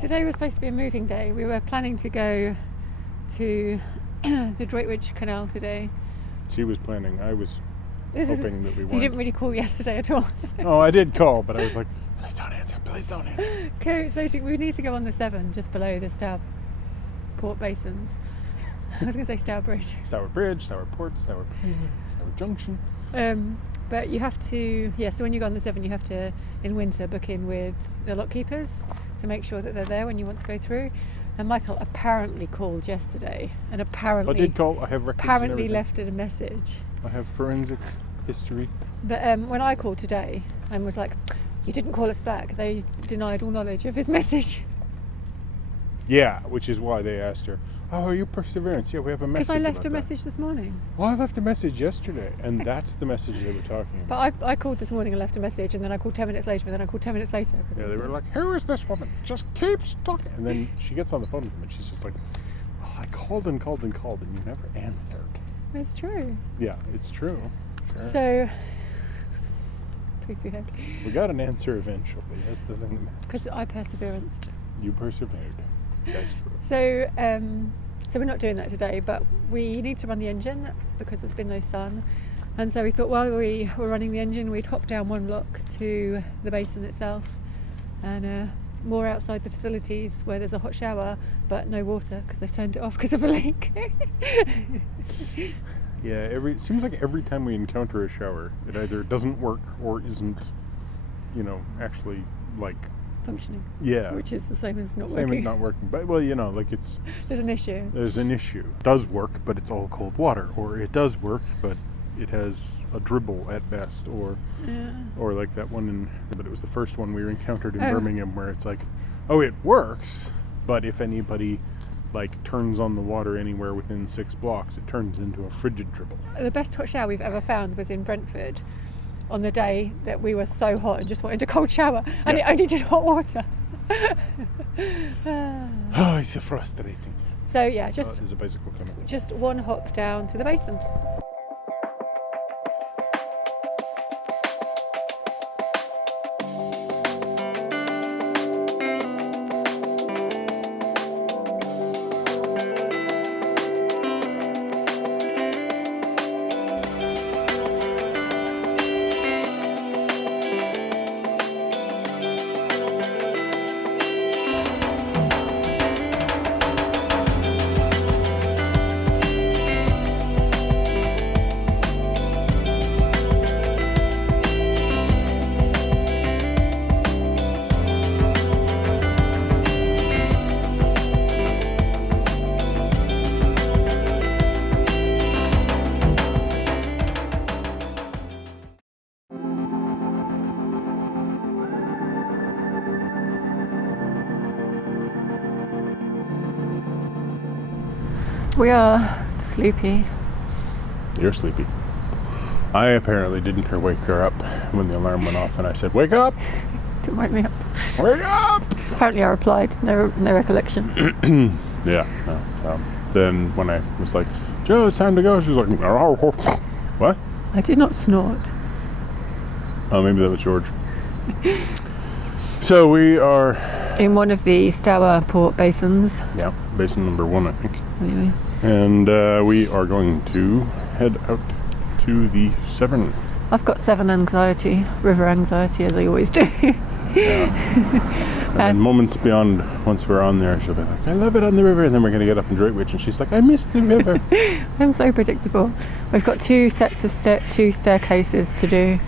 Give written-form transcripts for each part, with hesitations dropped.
Today was supposed to be a moving day. We were planning to go to the Droitwich Canal today. She was planning. I was hoping that we So weren't. you didn't really call yesterday at all. No, I did call, but I was like, please don't answer, please don't answer. Okay, so we need to go on the Severn, just below the Stourport Basins. I was going to say Stourbridge. Stourport Bridge, Stourport Port, Stourport Junction. But you have to, so when you go on the Severn, you have to, in winter, book in with the lock keepers to make sure that they're there when you want to go through. And Michael apparently called yesterday, and apparently I did call. I have records. Apparently left it a message. I have forensic history. But when I called today and was like, "You didn't call us back," they denied all knowledge of his message. Yeah, which is why they asked her, "Oh, are you Perseverance?" Yeah, we have a message. Because I left about a that. message this morning. Well, I left a message yesterday, and that's the message they were talking about. But I called this morning and left a message, and then I called 10 minutes later, and then I called 10 minutes later. Yeah, they were like, "Who is this woman? Just keeps talking." And then she gets on the phone with them, and she's just like, "Oh, I called and called and called, and you never answered." It's true. Yeah, it's true. Sure. So, poopy head. We got an answer eventually. That's the thing that matters. Because I perseveranced. You persevered. That's true. So, so we're not doing that today, but we need to run the engine because there's been no sun. And so we thought while we were running the engine, we'd hop down one block to the basin itself and more outside the facilities where there's a hot shower, but no water because they've turned it off because of a leak. Yeah, it seems like every time we encounter a shower, it either doesn't work or isn't, actually like Functioning. Yeah. Which is the same as not Same working. as not working. But, well, like it's... There's an issue. There's an issue. It does work, but it's all cold water. Or it does work, but it has a dribble at best. Or like that one but it was the first one we encountered in Birmingham where it's like, oh, it works, but if anybody turns on the water anywhere within 6 blocks, it turns into a frigid dribble. The best hot shower we've ever found was in Brentford on the day that we were so hot and just wanted a cold shower, and it only did hot water. Oh, it's frustrating. So yeah, just there's a bicycle coming. Just one hop down to the basin. We are sleepy. You're sleepy. I apparently didn't wake her up when the alarm went off, and I said, "Wake up! Didn't wake me up. Wake up!" Apparently I replied, no recollection. Yeah. Then when I was like, "Joe, it's time to go," she was like, "What?" I did not snort. Oh, maybe that was George. So we are... In one of the Stourport Basins. Yeah, basin number 1, I think. Anyway. And we are going to head out to the Severn. I've got Severn anxiety, river anxiety, as I always do. Yeah. And then moments beyond, once we're on there, she'll be like, "I love it on the river," and then we're going to get up in Droitwich, and she's like, "I miss the river." I'm so predictable. We've got 2 sets of 2 staircases to do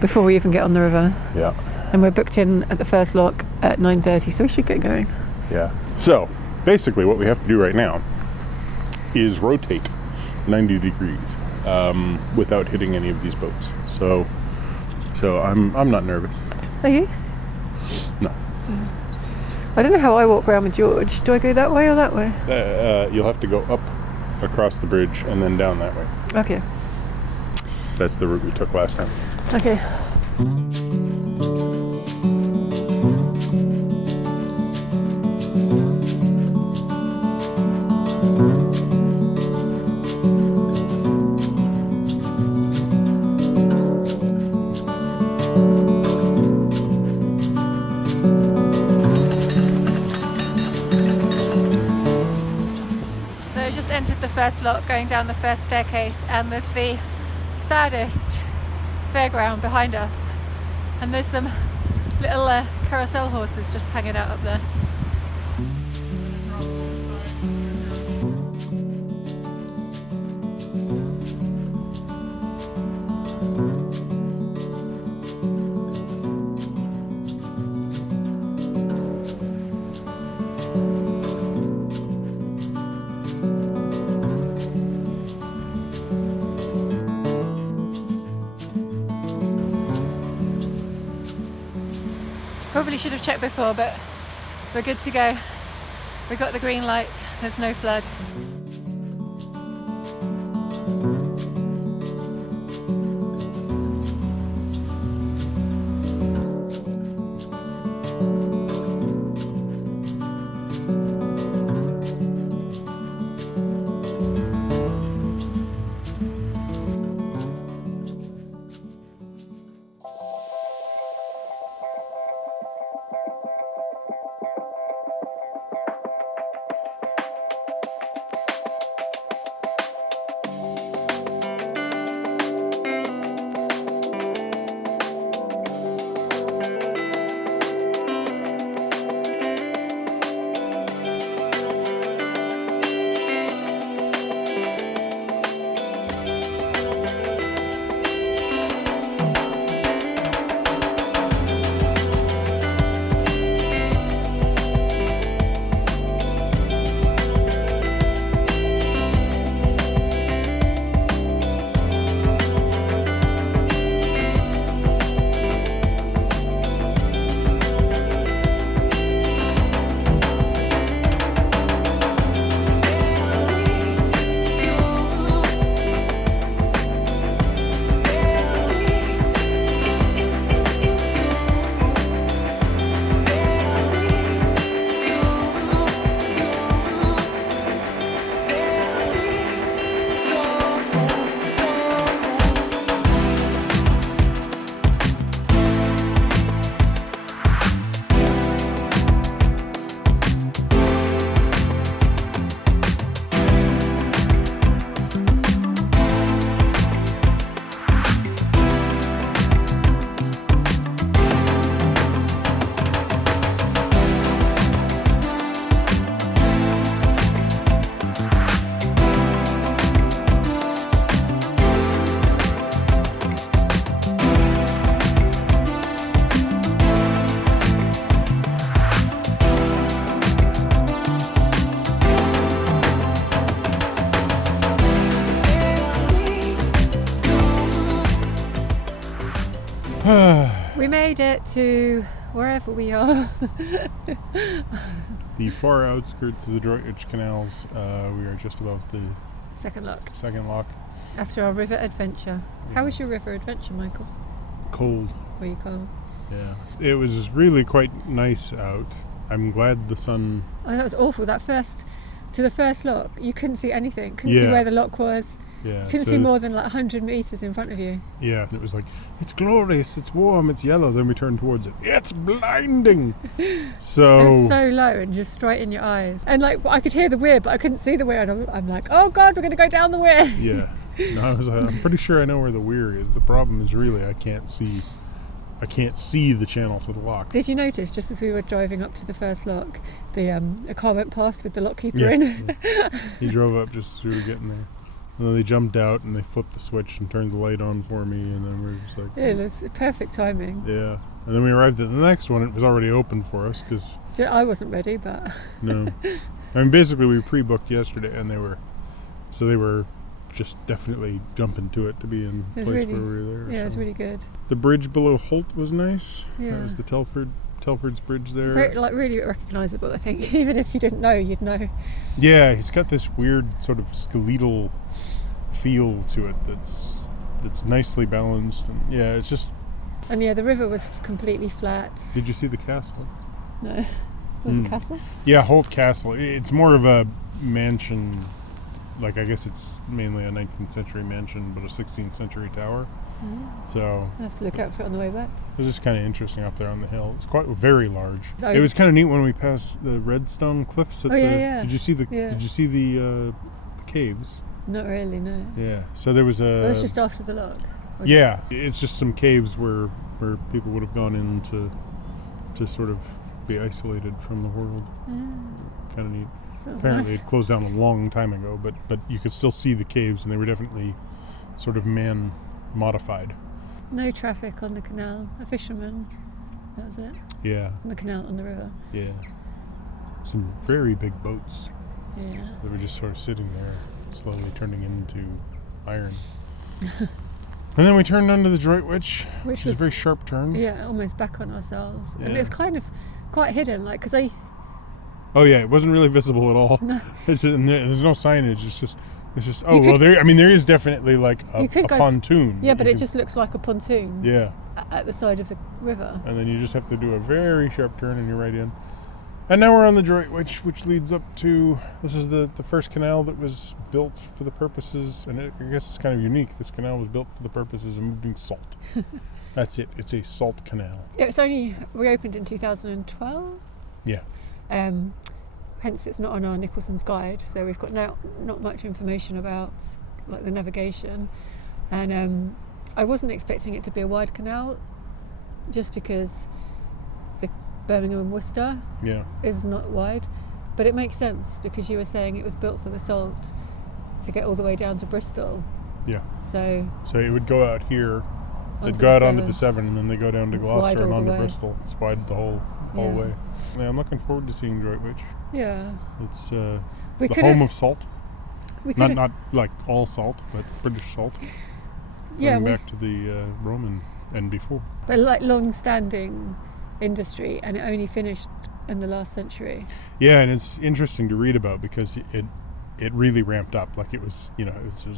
before we even get on the river. Yeah. And we're booked in at the first lock at 9:30, so we should get going. Yeah. So, basically what we have to do right now is rotate 90 degrees without hitting any of these boats. So I'm not nervous. Are you? No. I don't know how I walk around with George. Do I go that way or that way? You'll have to go up across the bridge and then down that way. Okay. That's the route we took last time. Okay. first lock, going down the first staircase, and there's the saddest fairground behind us, and there's some little carousel horses just hanging out up there. Probably should have checked before, but we're good to go. We got the green light, there's no flood. We made it to wherever we are. The far outskirts of the Droitwich canals. We are just above the Second lock. second lock. After our river adventure. How was your river adventure, Michael? Cold. Were you calm? Yeah. It was really quite nice out. I'm glad the sun... Oh, that was awful. To the first lock, you couldn't see anything. Couldn't see Yeah. where the lock was. Yeah. Couldn't see more than like 100 metres in front of you. Yeah. It was like, it's glorious, it's warm, it's yellow. Then we turned towards it. It's blinding! So... It was so low and just straight in your eyes. And like, I could hear the weir, but I couldn't see the weir. And I'm like, oh God, we're going to go down the weir. Yeah. No, I'm pretty sure I know where the weir is. The problem is really I can't see the channel for the lock. Did you notice, just as we were driving up to the first lock, a car went past with the lock keeper Yeah. in? He drove up just as we were getting there. And then they jumped out and they flipped the switch and turned the light on for me, and then we were just like... Yeah, it was perfect timing. Yeah. And then we arrived at the next one. It was already open for us because... I wasn't ready, but... No. I mean, basically we pre-booked yesterday and they were just definitely jumping to it to be in the place where we were there. Yeah, so. it was really good. The bridge below Holt was nice. Yeah. That was the Telford's bridge there. Really recognisable, I think. Even if you didn't know, you'd know. Yeah, he's got this weird sort of skeletal feel to it that's nicely balanced, and yeah, it's just... And yeah, the river was completely flat. Did you see the castle? No. Was it a castle? Yeah, Holt Castle. It's more of a mansion. Like, I guess it's mainly a 19th century mansion, but a 16th century tower. So I'll have to look out for it on the way back. it was just kind of interesting up there on the hill. It's quite very large. Oh. It was kind of neat when we passed the Redstone Cliffs. At yeah. Did you see the? Yeah. Did you see the caves. Not really, no. Yeah. So there was It was just after the lock. Yeah, it's just some caves where people would have gone in to sort of be isolated from the world. Kind of neat. Sounds Apparently nice. it closed down a long time ago, but you could still see the caves, and they were definitely sort of man modified. No traffic on the canal. A fisherman. That was it. Yeah. On the canal, on the river. Yeah. Some very big boats Yeah. that were just sort of sitting there, slowly turning into iron. And then we turned onto the Droitwich, which was a very sharp turn. Yeah, almost back on ourselves. Yeah. And it's kind of quite hidden, like, because they... Oh yeah, it wasn't really visible at all. No. There's no signage. It's just. Oh well, there is definitely like a pontoon. Yeah, but it just looks like a pontoon. Yeah. At the side of the river. And then you just have to do a very sharp turn, and you're right in. And now we're on the Droitwich, which leads up to. This is the first canal that was built for the purposes, and I guess it's kind of unique. This canal was built for the purposes of moving salt. That's it. It's a salt canal. Yeah, it's only reopened in 2012. Yeah. Hence it's not on our Nicholson's guide, so we've got not much information about like the navigation. And I wasn't expecting it to be a wide canal, just because the Birmingham and Worcester is not wide, but it makes sense because you were saying it was built for the salt to get all the way down to Bristol. Yeah. So it would go out here. They'd go out onto the Severn, and then they go down to Gloucester and onto Bristol. It's wide the whole way. Yeah, I'm looking forward to seeing Droitwich. Yeah. It's the home of salt. Not like all salt, but British salt. Going back to the Roman and before. But like long-standing industry, and it only finished in the last century. Yeah, and it's interesting to read about because it really ramped up. Like it was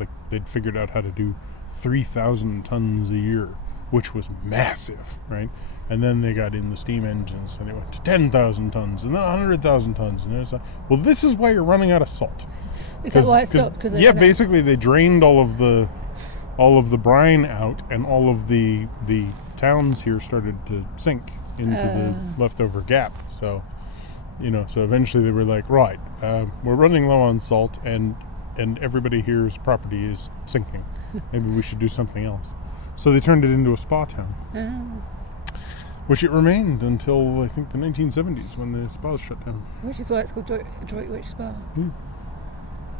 like they'd figured out how to do 3,000 tons a year, which was massive, right? And then they got in the steam engines, and it went to 10,000 tons, and then 100,000 tons, and it's like, well, this is why you're running out of salt. Is that why it stopped? Basically they drained all of the brine out, and all of the towns here started to sink into the leftover gap. So, so eventually they were like, right, we're running low on salt, and everybody here's property is sinking. Maybe we should do something else. So they turned it into a spa town, which it remained until I think the 1970s when the spas shut down. Which is why it's called Droitwich Spa. Yeah.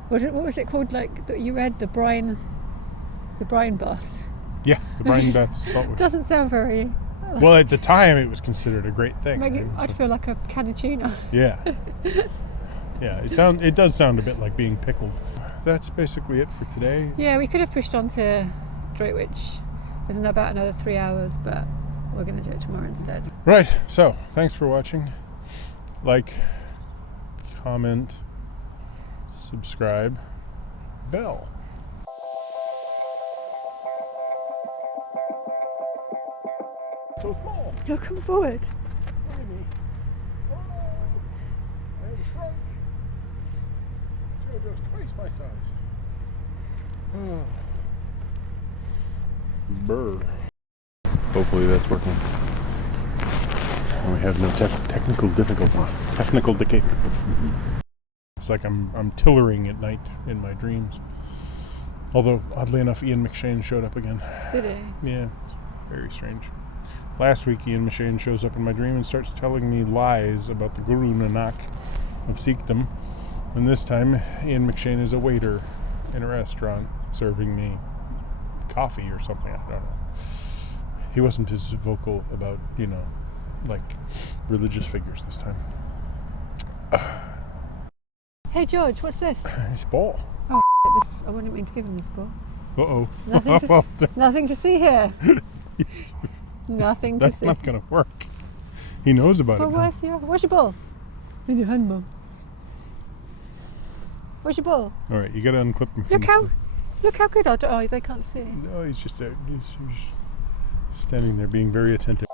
What was it called? Like that you read the brine bath. Yeah, the brine bath saltwater. Doesn't sound very. Well, at the time it was considered a great thing. I'd feel like a can of tuna. Yeah. Yeah, it does sound a bit like being pickled. That's basically it for today. Yeah, we could have pushed on to Droitwich within about another 3 hours, but we're going to do it tomorrow instead. Right, so thanks for watching. Like, comment, subscribe, bell. So small. You'll come forward. Tiny. Oh, I have shrunk. Jojo's twice my size. Bird. Hopefully that's working. And we have no technical difficulties. Technical decay. It's like I'm tillering at night in my dreams. Although, oddly enough, Ian McShane showed up again. Did he? Yeah, it's very strange. Last week, Ian McShane shows up in my dream and starts telling me lies about the Guru Nanak of Sikhdom. And this time, Ian McShane is a waiter in a restaurant serving me coffee or something. I don't know. He wasn't as vocal about, like religious figures this time. Hey George, what's this? His ball. Oh, I wouldn't mean to give him this ball. Uh-oh. Nothing to see here. Nothing to see. That's not going to work. He knows about it now. Where's your ball? In your hand, Mum. Where's your ball? All right, you got to unclip him. Look how good I'll do. Oh, they can't see. No, he's just standing there being very attentive.